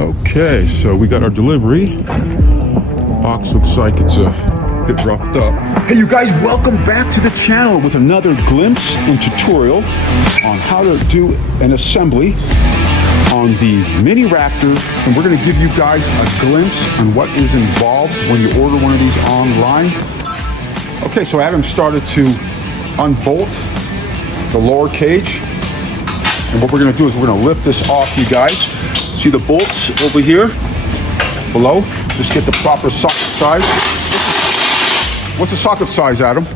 Okay, so we got our delivery. Box looks like it's a bit roughed up. Hey you guys, welcome back to the channel with another glimpse and tutorial on how to do an assembly on the Mini Raptor, and we're going to give you guys a glimpse on what is involved when you order one of these online. Okay, so Adam started to unbolt the lower cage, and what we're going to do is we're going to lift this off, you guys. See the bolts over here below? Just get the proper socket size. What's the socket size, Adam?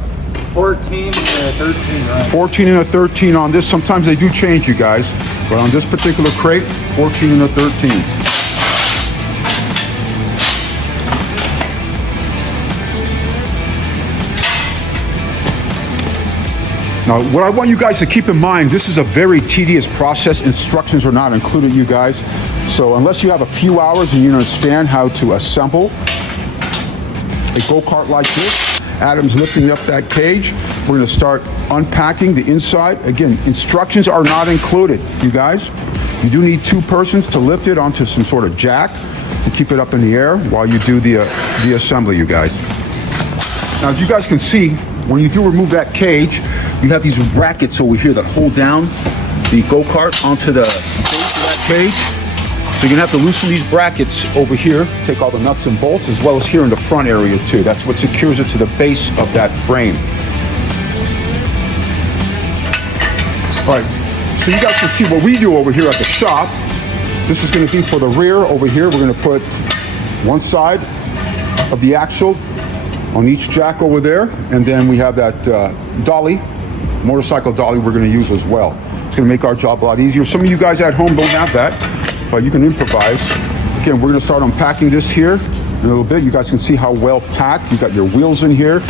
14 and a 13, right? 14 and a 13 on this. Sometimes they do change, you guys. But on this particular crate, 14 and a 13. Now, what I want you guys to keep in mind, this is a very tedious process. Instructions are not included, you guys. So unless you have a few hours and you understand how to assemble a go-kart like this, Adam's lifting up that cage. We're gonna start unpacking the inside. Again, instructions are not included, you guys. You do need two persons to lift it onto some sort of jack to keep it up in the air while you do the assembly, you guys. Now, as you guys can see, when you do remove that cage, you have these brackets over here that hold down the go-kart onto the base of that cage. So you're gonna have to loosen these brackets over here, take all the nuts and bolts, as well as here in the front area too. That's what secures it to the base of that frame. All right, so you guys can see what we do over here at the shop. This is gonna be for the rear over here. We're gonna put one side of the axle on each jack over there, and then we have that dolly, motorcycle dolly we're gonna use as well. It's gonna make our job a lot easier. Some of you guys at home don't have that, but you can improvise. Again, we're gonna start unpacking this here in a little bit. You guys can see how well packed. You got your wheels in here.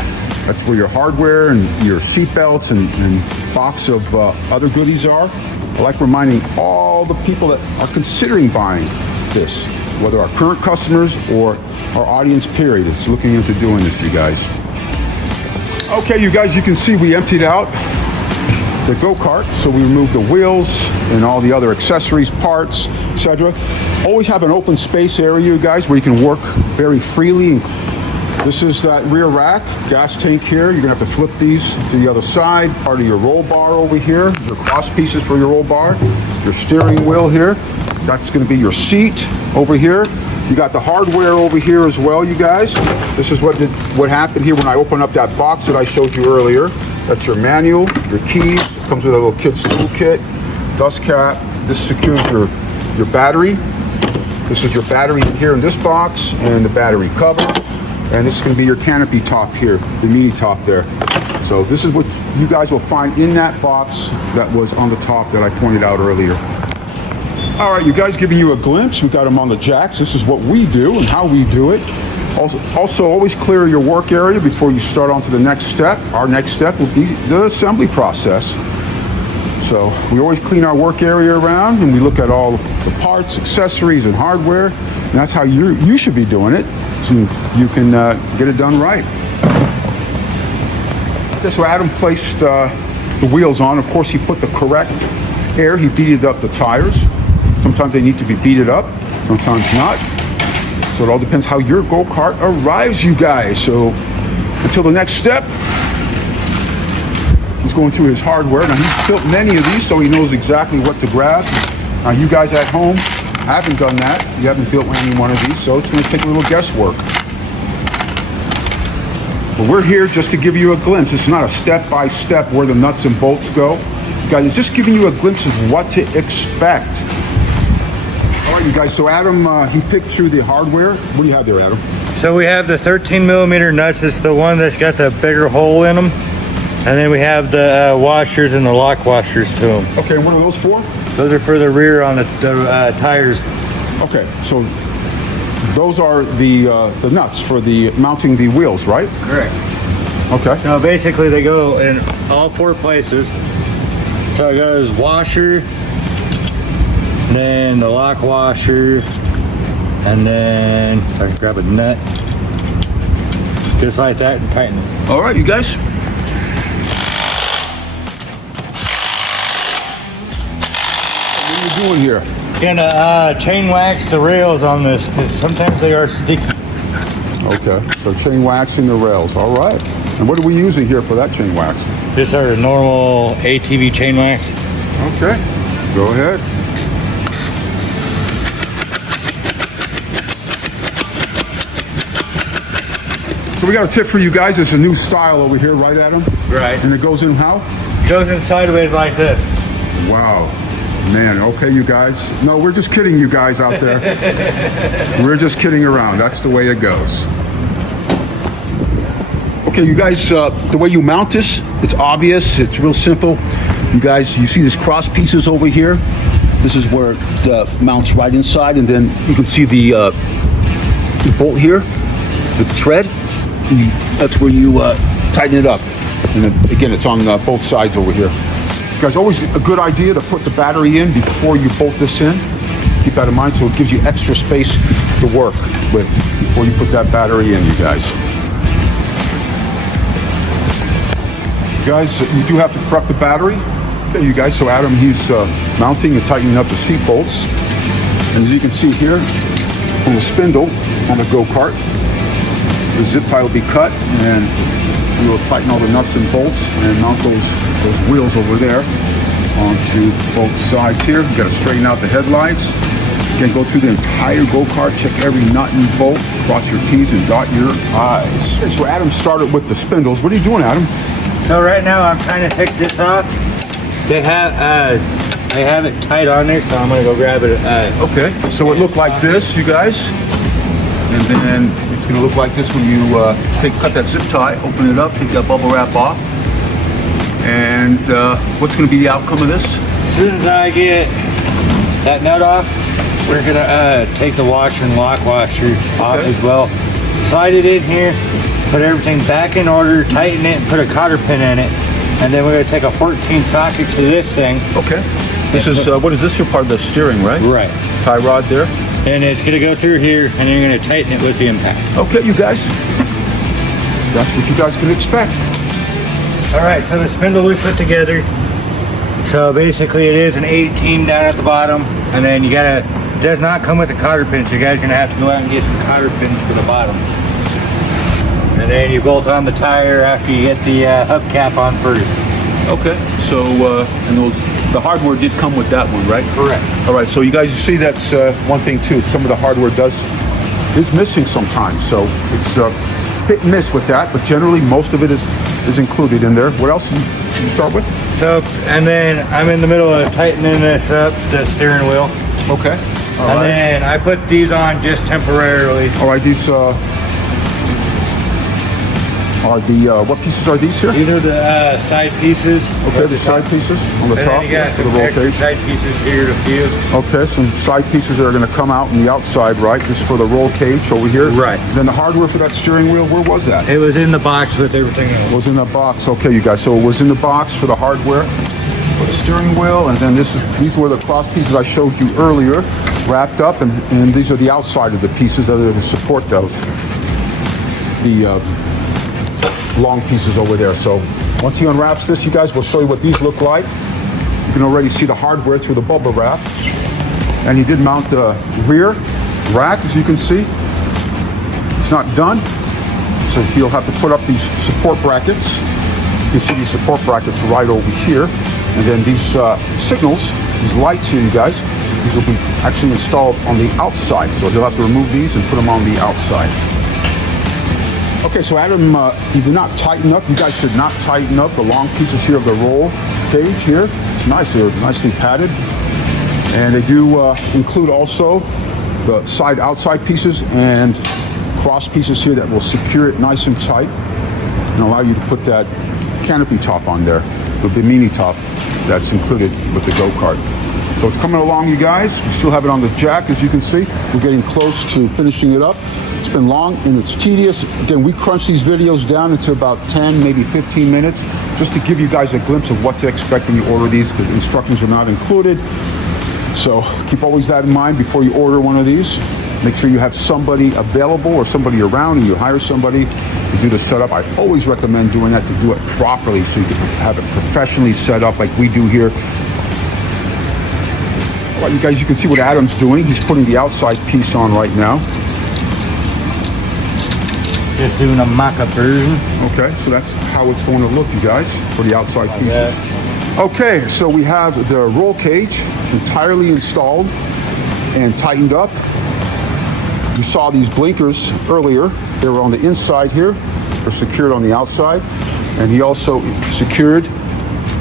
That's where your hardware and your seat belts and box of other goodies are. I like reminding all the people that are considering buying this, whether our current customers or our audience period is looking into doing this, you guys. Okay, you guys, you can see we emptied out the go-kart, so we removed the wheels and all the other accessories, parts, etc. Always have an open space area, you guys, where you can work very freely. This is that rear rack, gas tank here. You're gonna have to flip these to the other side. Part of your roll bar over here, your cross pieces for your roll bar, your steering wheel here. That's gonna be your seat over here. You got the hardware over here as well, you guys. This is what happened here when I opened up that box that I showed you earlier. That's your manual, your keys. Comes with a little kid's toolkit, dust cap. This secures your battery. This is your battery here in this box, and the battery cover. And this is going to be your canopy top here, the mini top there. So this is what you guys will find in that box that was on the top that I pointed out earlier. All right, you guys, giving you a glimpse. We got them on the jacks. This is what we do and how we do it. Also, always clear your work area before you start on to the next step. Our next step will be the assembly process. So we always clean our work area around, and we look at all the parts, accessories, and hardware. And that's how you should be doing it, so you can get it done right. Okay, so Adam placed the wheels on. Of course, he put the correct air. He beaded up the tires. Sometimes they need to be beaded up, sometimes not. So it all depends how your go-kart arrives, you guys. So until the next step, he's going through his hardware. Now, he's built many of these, so he knows exactly what to grab. Now, you guys at home haven't done that. You haven't built any one of these, so it's going to take a little guesswork. But we're here just to give you a glimpse. It's not a step-by-step where the nuts and bolts go. Guys, it's just giving you a glimpse of what to expect. All right, you guys, so Adam, he picked through the hardware. What do you have there, Adam? So we have the 13 millimeter nuts. It's the one that's got the bigger hole in them. And then we have the washers and the lock washers to them. Okay, what are those for? Those are for the rear on the tires. Okay, so those are the nuts for the mounting the wheels, right? Correct. Okay. So basically they go in all four places. So it goes washer, then the lock washers, and then if I can grab a nut, just like that, and tighten it. All right, you guys. What are you doing here? Gonna chain wax the rails on this because sometimes they are sticky. Okay, so chain waxing the rails. All right. And what are we using here for that chain wax? This is our normal ATV chain wax. Okay, go ahead. So we got a tip for you guys. It's a new style over here, right, Adam? Right. And it goes in how? It goes in sideways like this. Wow. Man, okay, you guys. No, we're just kidding, you guys out there. We're just kidding around. That's the way it goes. Okay, you guys, the way you mount this, it's obvious. It's real simple. You guys, you see these cross pieces over here? This is where it mounts right inside, and then you can see the bolt here, the thread. That's where you tighten it up. And then, again, it's on both sides over here. Guys, always a good idea to put the battery in before you bolt this in. Keep that in mind, so it gives you extra space to work with before you put that battery in, you guys. Guys, you do have to prep the battery. Okay, you guys, so Adam, he's mounting and tightening up the seat bolts. And as you can see here, on the spindle on the Gokart, the zip tie will be cut, and we will tighten all the nuts and bolts and mount those wheels over there onto both sides here. You got to straighten out the headlights. Again, go through the entire Gokart, check every nut and bolt, cross your T's and dot your I's. Okay, so Adam started with the spindles. What are you doing, Adam? So right now I'm trying to take this off. They have it tight on there, so I'm gonna go grab it. Okay, so it looked like this, you guys. And then it's gonna look like this when you cut that zip tie, open it up, take that bubble wrap off. And what's gonna be the outcome of this? As soon as I get that nut off, we're gonna take the washer and lock washer off as well. Slide it in here, put everything back in order, tighten it, and put a cotter pin in it. And then we're gonna take a 14 socket to this thing. Okay. This is, what is this? Your part of the steering, right? Right. Tie rod there. And it's gonna go through here, and you're gonna tighten it with the impact. Okay, you guys. That's what you guys can expect. All right, so the spindle we put together. So basically it is an 18 down at the bottom, and then it does not come with the cotter pins. You guys are gonna have to go out and get some cotter pins for the bottom. And then you bolt on the tire after you get the hubcap on first. Okay, so and the hardware did come with that one, right? Correct. All right, so you guys, you see that's one thing too. Some of the hardware is missing sometimes, so it's hit and miss with that. But generally, most of it is included in there. What else did you start with? So, and then I'm in the middle of tightening this up, the steering wheel. Okay. All right. Then I put these on just temporarily. All right, these are the what pieces are these here? These are the side pieces. Okay, the side pieces on the and top then you got for the some roll extra cage. side pieces here to few. Okay, some side pieces that are going to come out on the outside, right? This is for the roll cage over here. Right. Then the hardware for that steering wheel, where was that? It was in the box with everything else. It was in the box. Okay, you guys. So it was in the box for the hardware for the steering wheel, and then these were the cross pieces I showed you earlier, wrapped up, and these are the outside of the pieces that are to support those. The long pieces over there. So once he unwraps this, you guys, we'll show you what these look like. You can already see the hardware through the bubble wrap. And he did mount the rear rack, as you can see. It's not done, so he'll have to put up these support brackets. You can see these support brackets right over here. And then these signals, these lights here, you guys, these will be actually installed on the outside. So he'll have to remove these and put them on the outside. Okay, so Adam, he did not tighten up. You guys should not tighten up the long pieces here of the roll cage here. It's nice, they're nicely padded. And they do include also the outside pieces and cross pieces here that will secure it nice and tight and allow you to put that canopy top on there, the Bimini top that's included with the Gokart. So it's coming along, you guys. We still have it on the jack, as you can see. We're getting close to finishing it up. It's been long and it's tedious. Again, we crunch these videos down into about 10, maybe 15 minutes, just to give you guys a glimpse of what to expect when you order these, because instructions are not included. So keep always that in mind before you order one of these. Make sure you have somebody available or somebody around, and you hire somebody to do the setup. I always recommend doing that, to do it properly, so you can have it professionally set up like we do here. Well, you guys, you can see what Adam's doing. He's putting the outside piece on right now. Just doing a mock-up version. Okay, so that's how it's going to look, you guys, for the outside pieces. Okay, so we have the roll cage entirely installed and tightened up. You saw these blinkers earlier. They were on the inside here. They're secured on the outside. And he also secured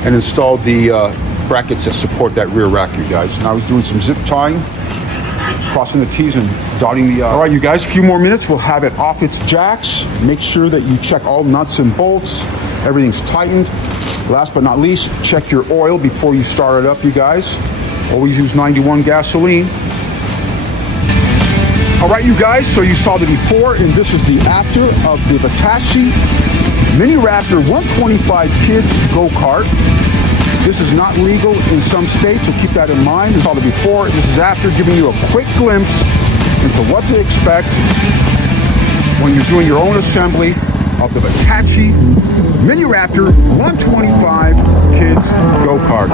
and installed the brackets that support that rear rack, you guys. Now he's doing some zip tying, crossing the T's and dotting the I. All right, you guys, a few more minutes. We'll have it off its jacks. Make sure that you check all nuts and bolts. Everything's tightened. Last but not least, check your oil before you start it up, you guys. Always use 91 gasoline. All right, you guys, so you saw the before, and this is the after of the Hitachi Mini Raptor 125 Kids Go-Kart. This is not legal in some states, so keep that in mind. You saw the before, this is after, giving you a quick glimpse into what to expect when you're doing your own assembly of the Hitachi Mini Raptor 125 Kids Go-Kart.